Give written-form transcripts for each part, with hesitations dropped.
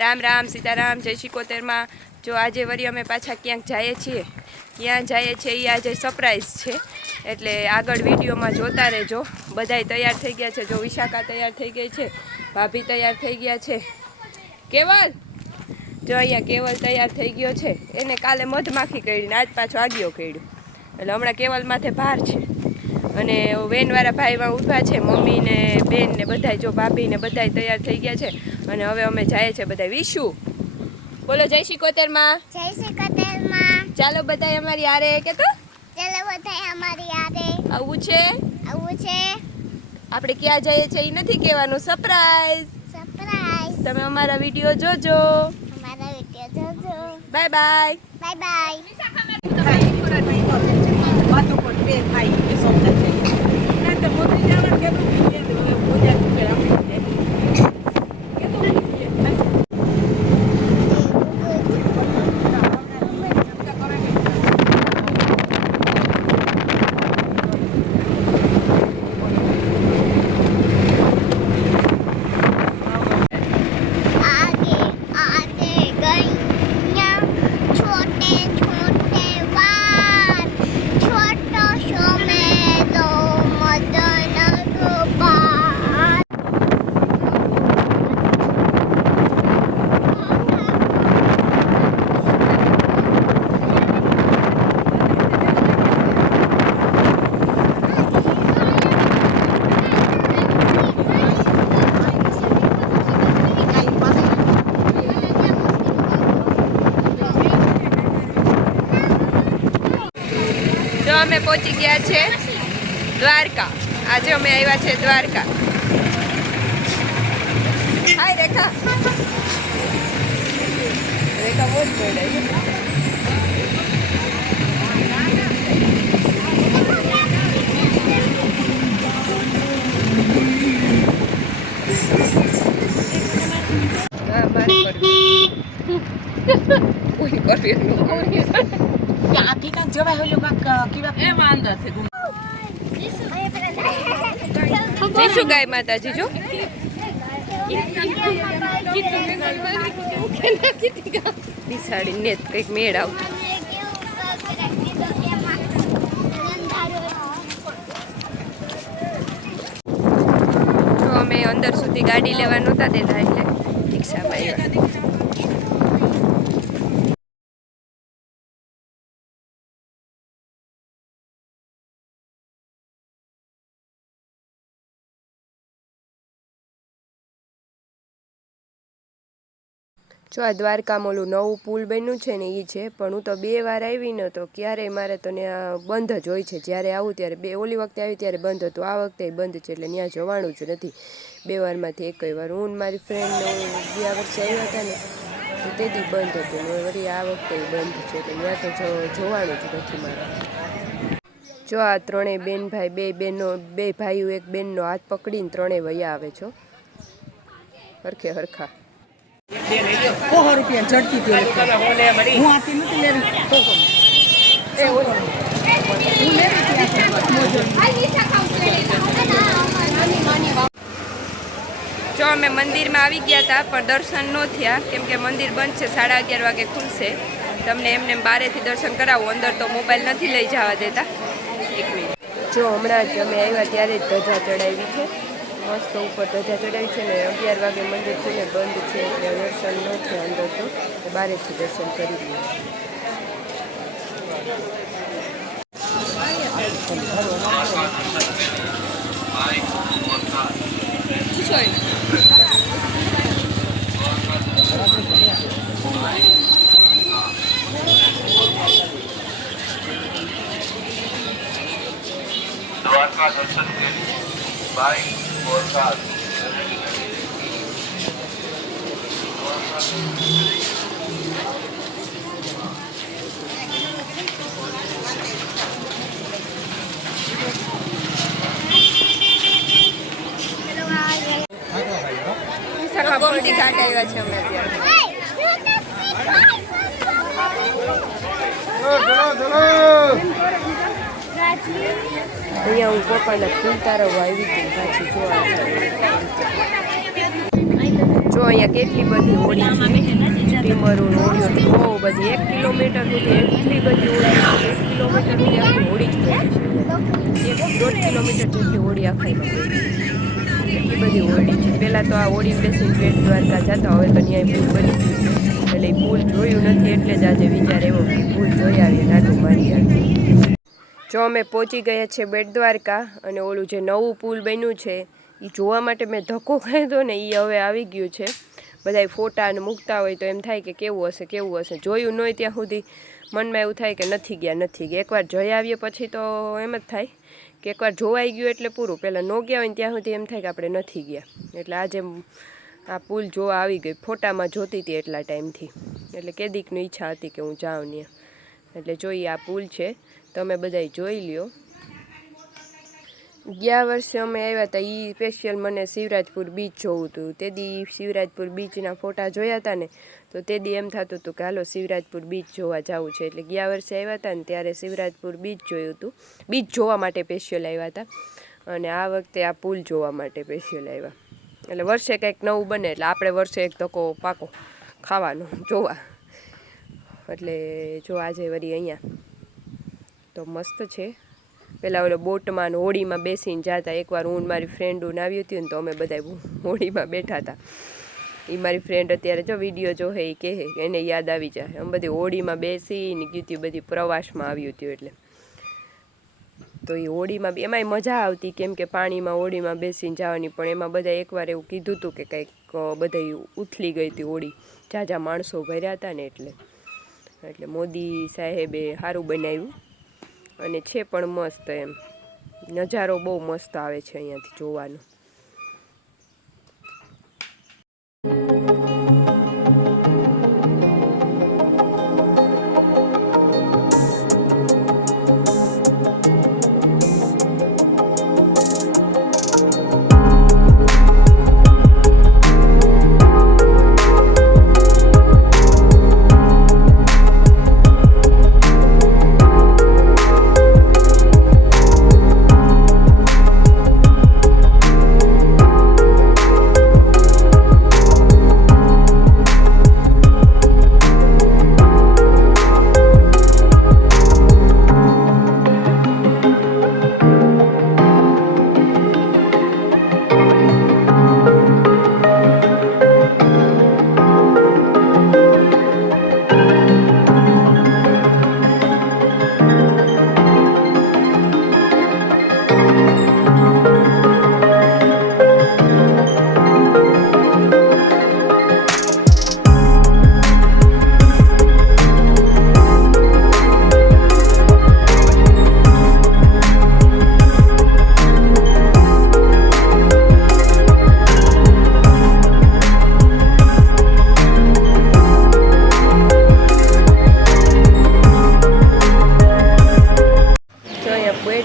રામ રામ સીતારામ જય શિકોતેરમાં। જો આજે વળી અમે પાછા ક્યાંક જઈએ છીએ, ક્યાં જઈએ છીએ એ આજે સરપ્રાઈઝ છે, એટલે આગળ વિડીયોમાં જોતા રહેજો। બધાય તૈયાર થઈ ગયા છે, જો વિશાખા તૈયાર થઈ ગઈ છે, ભાભી તૈયાર થઈ ગયા છે, કેવલ જો અહીંયા કેવલ તૈયાર થઈ ગયો છે। એને કાલે મધમાખી કરી ને આજ પાછો આગિયો કર્યો, એટલે હમણાં કેવલ માથે ભાર છે। અને વેનવાળા ભાઈમાં ઊભા છે, મમ્મી ને બેન ને બધાય, જો ભાભી ને બધાય તૈયાર થઈ ગયા છે। અને હવે અમે જાય છે બધા વિશુ બોલો જય શિકોતેરમાં। જય શિકોતેરમાં। ચાલો બધાય અમારી આરે કે તો ચાલો બધાય અમારી આરે આવું છે। આપણે ક્યાં જઈએ છે એ નથી કહેવાનું, સરપ્રાઈઝ। તમે અમારા વિડીયો જોજો, બાય બાય બાય અમે પહોંચી ગયા છે દ્વારકા। આજે અમે આવ્યા છે દ્વારકા। હાય રેખા, રેખા બહુ જ બોલાય। જઈશું ગાય માતાજી જો બિસાડી ને કઈક મેળ આવ। તો અમે અંદર સુધી ગાડી લેવા નહોતા દેતા એટલે રિક્ષામાં આવ્યા। જો આ દ્વારકામાં ઓલું નવું પુલ બન્યું છે ને એ છે, પણ હું તો 2 વાર આવી ને તો ક્યારેય મારે તો ત્યાં બંધ જ હોય છે। જ્યારે આવું ત્યારે ઓલી વખતે આવી ત્યારે બંધ હતું, આ વખતે બંધ છે, એટલે ત્યાં જવાનું જ નથી 2 વારમાંથી એક વાર। હું મારી ફ્રેન્ડ ગયા વર્ષે આવ્યા હતા ને તો તેથી બંધ હતું, ને વળી આ વખતે બંધ છે, એટલે ત્યાં તો જોવાનું જ નથી મારે। જો આ 3 બેન ભાઈ, 2 બહેનો, 2 ભાઈઓ 1 બેનનો હાથ પકડીને 3 વયા આવે છો હરખે હરખા। 100 રૂપિયા જડતી હતી, હું આતી નથી લેવી, જો અમે મંદિરમાં આવી ગયા હતા પણ દર્શન ન થયા, કેમ કે મંદિર બંધ છે, 11:30 વાગે ખુલશે। તમને એમને બારેથી દર્શન કરાવું, અંદર તો મોબાઈલ નથી લઈ જવા દેતા। 1 મિનિટ, જો હમણાં જ અમે આવ્યા ત્યારે જ ધજા ચડાવી છે, મસ્ત ઉપર ધજા ચડાવી છે, ને 11 વાગે મંદિર છે ને બંધ છે, એટલે દર્શન ન થયા અંદર, તો બારેથી દર્શન કરી લઈએ। દ્વારકા દર્શન के बाइक और कार ગોમતી ઘાટ આવ્યા છે અમે અત્યારે। અહીંયા હું પપ્પાને ફૂલ તારવવા આવી હતી પાછી જોવા। જો અહીંયા કેટલી બધી હોડી છે, ટીમરો હોડીઓ બહુ બધી, 1 કિલોમીટર સુધી એટલી બધી હોડી, 1 કિલોમીટર સુધી આખી હોડી જ પડી છે. 1-1.5 કિલોમીટર જેટલી હોડી આખાઈમાં પડી, એટલી બધી હોડી છે. પહેલાં તો આ હોડી બેસીને બેટ દ્વારકા જતા, હવે તો ત્યાં પુલ બની ગયું છે. એટલે પુલ જોયું નથી એટલે જ આજે વિચાર એવો કે પુલ જોઈ આવીએ, નાટું મારી આવીએ. જો અમે પહોંચી ગયા છે બેટ દ્વારકા, અને ઓલું જે નવું પુલ બન્યું છે એ જોવા માટે મેં ધક્કો ખાધો ને, એ હવે આવી ગયું છે. બધાય ફોટા ને મૂકતા હોય તો એમ થાય કે કેવું હશે. જોયું ન હોય ત્યાં સુધી મનમાં એવું થાય કે નથી ગયા. એકવાર જઈ આવીએ પછી તો એમ જ થાય કે એકવાર જોવાઈ ગયું એટલે પૂરું. પહેલાં ન ગયા હોય ને ત્યાં સુધી એમ થાય કે આપણે નથી ગયા. એટલે આજે આ પુલ જોવા આવી ગઈ, ફોટામાં જોતી હતી એટલા ટાઈમથી, એટલે કેદીકની ઈચ્છા હતી કે હું જાઉં ને. એટલે જોઈએ આ પુલ છે, તમે બધાય જોઈ લ્યો. ગયા વર્ષે અમે આવ્યા હતા એ સ્પેશિયલ મને શિવરાજપુર બીચ જોવું હતું. તે દી શિવરાજપુર બીચના ફોટા જોયા હતા ને, તો તે દી એમ થતું હતું કે હાલો શિવરાજપુર બીચ જોવા જવું છે. એટલે ગયા વર્ષે આવ્યા હતા ને ત્યારે શિવરાજપુર બીચ જોયું હતું, બીચ જોવા માટે સ્પેશિયલ આવ્યા હતા. અને આ વખતે આ પુલ જોવા માટે સ્પેશિયલ આવ્યા. એટલે વર્ષે કંઈક નવું બને એટલે આપણે વર્ષે એક ધક્કો પાકો ખાવાનો જોવા. એટલે જો આજે વળી અહીંયા તો મસ્ત છે. પહેલાં ઓલો બોટમાં હોડીમાં બેસીને જતા. એકવાર હું મારી ફ્રેન્ડું આવી હતી ને તો અમે બધા હોડીમાં બેઠા હતા. એ મારી ફ્રેન્ડ અત્યારે જો વિડીયો જોહે એ કહે એને યાદ આવી જાય. અમે બધી હોડીમાં બેસીને ગયું હતું, બધી પ્રવાસમાં આવ્યું હતું. એટલે તો એ હોડીમાં એમાંય મજા આવતી, કેમ કે પાણીમાં હોડીમાં બેસીને જવાની. પણ એમાં બધા એકવાર એવું કીધું હતું કે કંઈક બધા ઉથલી ગઈ હતી હોડી, ઝાઝા માણસો ભર્યા હતા ને. એટલે મોદી સાહેબે સારું બનાવ્યું અને છે પણ મસ્ત. એમ નજારો બહુ મસ્ત આવે છે અહીંયાથી જોવાનો.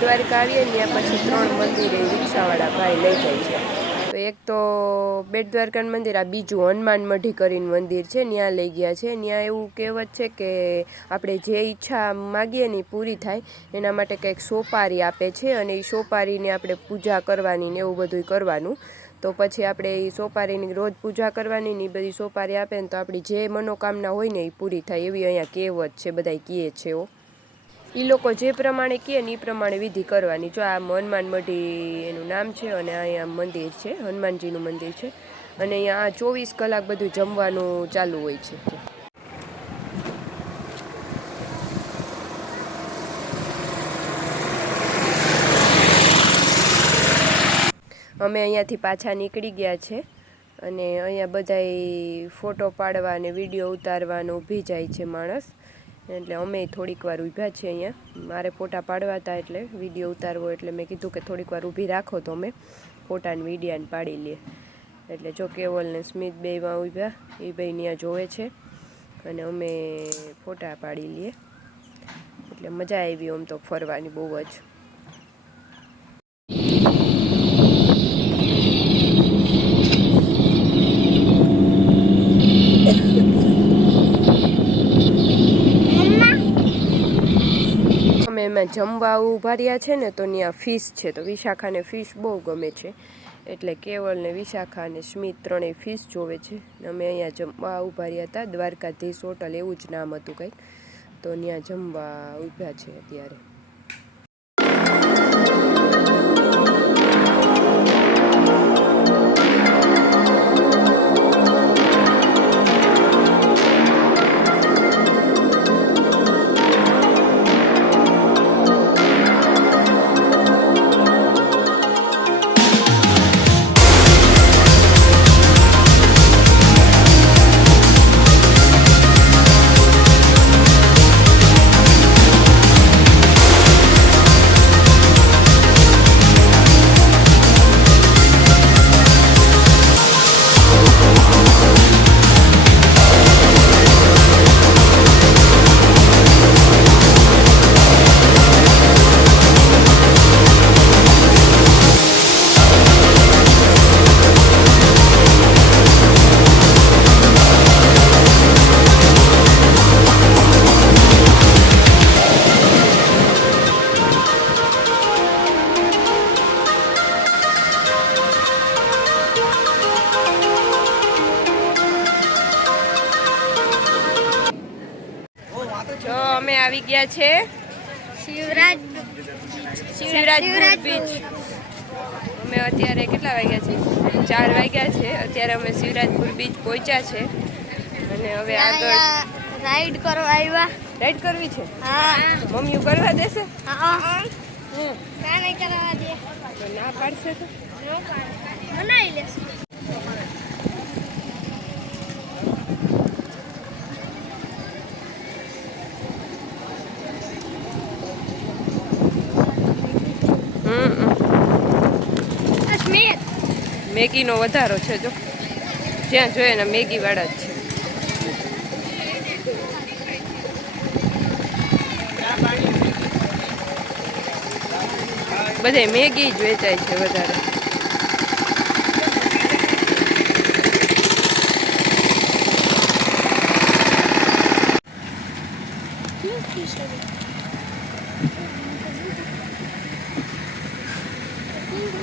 દ્વારકા આવીએ ને ત્યાં પછી 3 મંદિરે રિક્ષાવાળા ભાઈ લઈ જાય છે. તો એક તો બેટ દ્વારકાનું મંદિર, આ બીજું હનુમાન મઢી કરીને મંદિર છે, ત્યાં લઈ ગયા છે. ત્યાં એવું કહેવત છે કે આપણે જે ઈચ્છા માગીએ ને પૂરી થાય એના માટે કંઈક સોપારી આપે છે, અને એ સોપારીને આપણે પૂજા કરવાની ને એવું બધું કરવાનું. તો પછી આપણે એ સોપારીની રોજ પૂજા કરવાની ને એ બધી સોપારી આપે ને તો આપણી જે મનોકામના હોય ને એ પૂરી થાય, એવી અહીંયા કહેવત છે, બધા કહે છે. એ લોકો જે પ્રમાણે કહે ને એ પ્રમાણે વિધિ કરવાની. જો આ હનુમાન મઢી એનું નામ છે, અને અહીંયા મંદિર છે, હનુમાનજીનું મંદિર છે. અને અહીંયા 24 કલાક બધું જમવાનું ચાલુ હોય છે. અમે અહીંયાથી પાછા નીકળી ગયા છે, અને અહીંયા બધાય ફોટો પાડવા અને વિડીયો ઉતારવાનો ઊભી જાય છે માણસ. એટલે અમે થોડીક વાર ઊભા છીએ અહીંયા. મારે ફોટા પાડવા હતા એટલે વિડીયો ઉતારવો, એટલે મેં કીધું કે થોડીક વાર ઊભી રાખો તો અમે ફોટાને વિડીયાને પાડી લઈએ. એટલે જો કેવલ ને સ્મિત બેયમાં ઊભા, એ ભાઈ ત્યાં જોવે છે અને અમે ફોટા પાડી લઈએ. એટલે મજા આવી આમ તો ફરવાની બહુ જ. અમે એમાં જમવા ઊભા રહ્યા છે ને, તો ત્યાં ફિશ છે. તો વિશાખાને ફિશ બહુ ગમે છે એટલે કેવલ ને વિશાખા અને સ્મિત ત્રણેય ફિશ જોવે છે. અમે અહીંયા જમવા ઊભા રહ્યા હતા. દ્વારકાધીશ હોટલ એવું જ નામ હતું કંઈક, તો ત્યાં જમવા ઊભા છે અત્યારે. જો અમે આવી ગયા છે શિવરાજપુર બીચ. અમે અત્યારે કેટલા વાગ્યા છે? 4 વાગ્યા છે. અત્યારે અમે શિવરાજપુર બીચ પહોંચ્યા છે અને હવે આગળ રાઈડ કરવા આવ્યા. રાઈડ કરવી છે. હા. મમ્મી કરવા દેશે? હા. ના નહીં કરવા દે. તો ના પાડશે તો બનાવી લેશે. મેગીનો વધારો છે. જો જ્યાં જોઈએ ને મેગી વાળા જ છે. બધે મેગી જ વેચાય છે વધારે.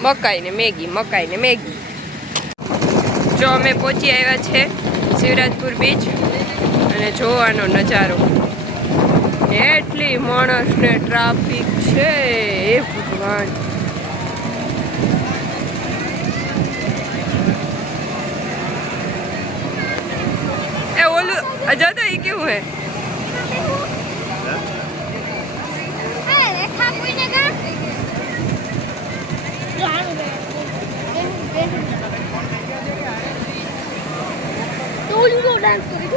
મકાઈ ને મેગી, મકાઈ ને મેગી. જો અમે પહોંચી આવ્યા છે શિવરાજપુર બીચ અને જોવાનો નજારો. એટલી માણસ ને ટ્રાફિક છે, હે ભગવાન. એ ઓલું અજા તો એ કેવું હે? ડાન્સ કરી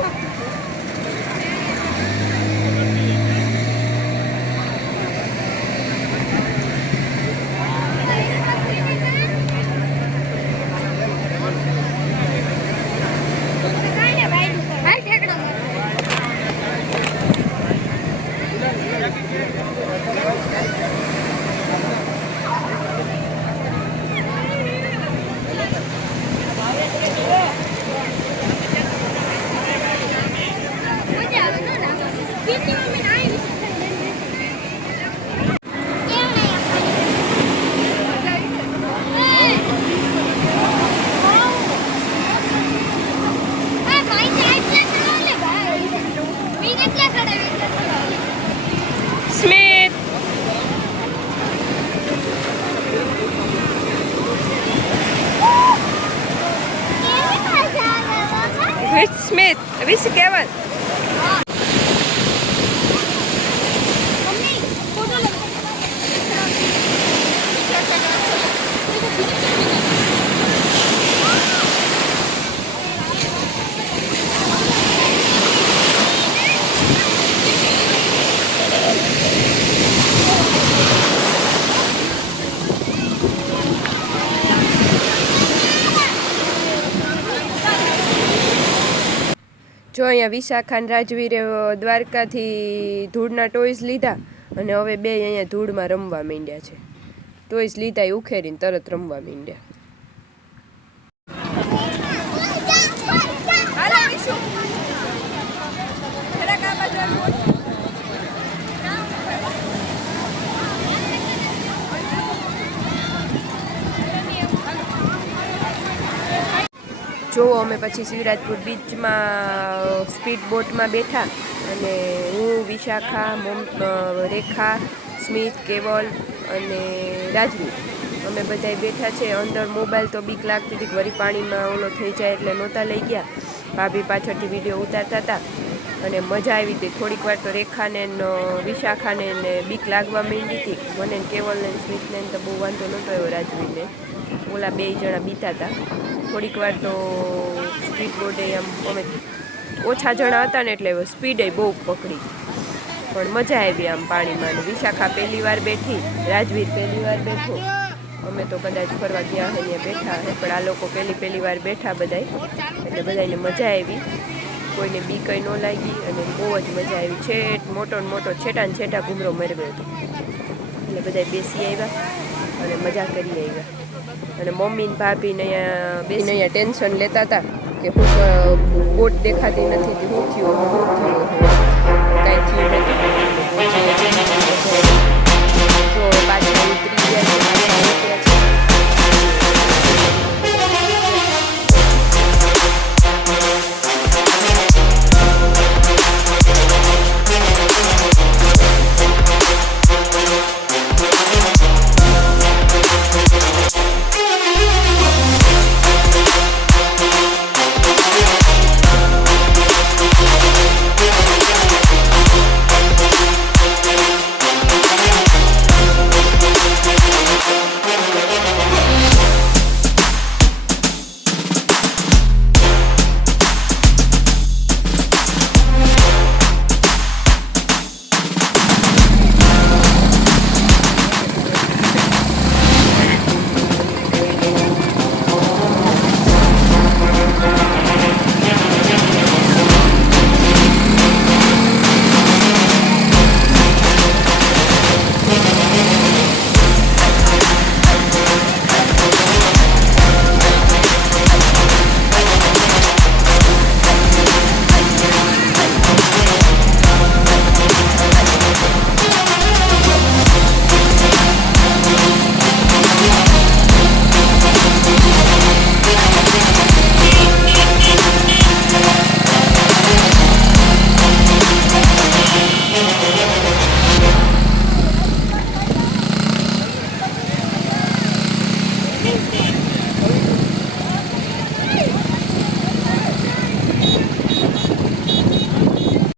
સ્મિત. Which Smith? Which Kevin? જો અહીંયા વિશાખા અને રાજવીરે દ્વારકાથી ધૂળના ટોયસ લીધા અને હવે બે અહીંયા ધૂળમાં રમવા માંડ્યા છે. ટોયસ લીધા એ ઉખેરીને તરત રમવા માંડ્યા. જોવો અમે પછી શિવરાજપુર બીચમાં સ્પીડ બોટમાં બેઠા અને હું વિશાખા રેખા સ્મિત કેવલ અને રાજવી અમે બધાય બેઠા છે અંદર. મોબાઈલ તો બીક લાગતી હતી કે વળી પાણીમાં ઓલો થઈ જાય એટલે નહોતા લઈ ગયા. ભાભી પાછળથી વિડીયો ઉતારતા હતા અને મજા આવી હતી. થોડીક વાર તો રેખાને વિશાખાને ને બીક લાગવા માંડી હતી. મને કેવલને સ્મિતને તો બહુ વાંધો નહોતો આવ્યો. રાજવીને ઓલા 2 જણા બીતા હતા. થોડીક વાર તો સ્પીડ બોર્ડે આમ અમે ઓછા જણા હતા ને એટલે સ્પીડે બહુ પકડી પણ મજા આવી આમ પાણીમાં. વિશાખા પહેલી વાર બેઠી, રાજવીર પહેલી વાર બેઠો. અમે તો કદાચ ફરવા ગયા હોય ત્યાં બેઠા હે પણ આ લોકો પહેલી વાર બેઠા બધાય એટલે બધાને મજા આવી. કોઈને બીક ન લાગી અને બહુ જ મજા આવી. મોટો ને મોટો છેટા ને છેટા ઘૂમરો મરવ્યો હતો એટલે બધા બેસી આવ્યા અને મજા કરી આવ્યા. અને મમ્મી ને ભાભીને અહીંયા ટેન્શન લેતા હતા કે હું બોટ દેખાતી નથી, શું થયું.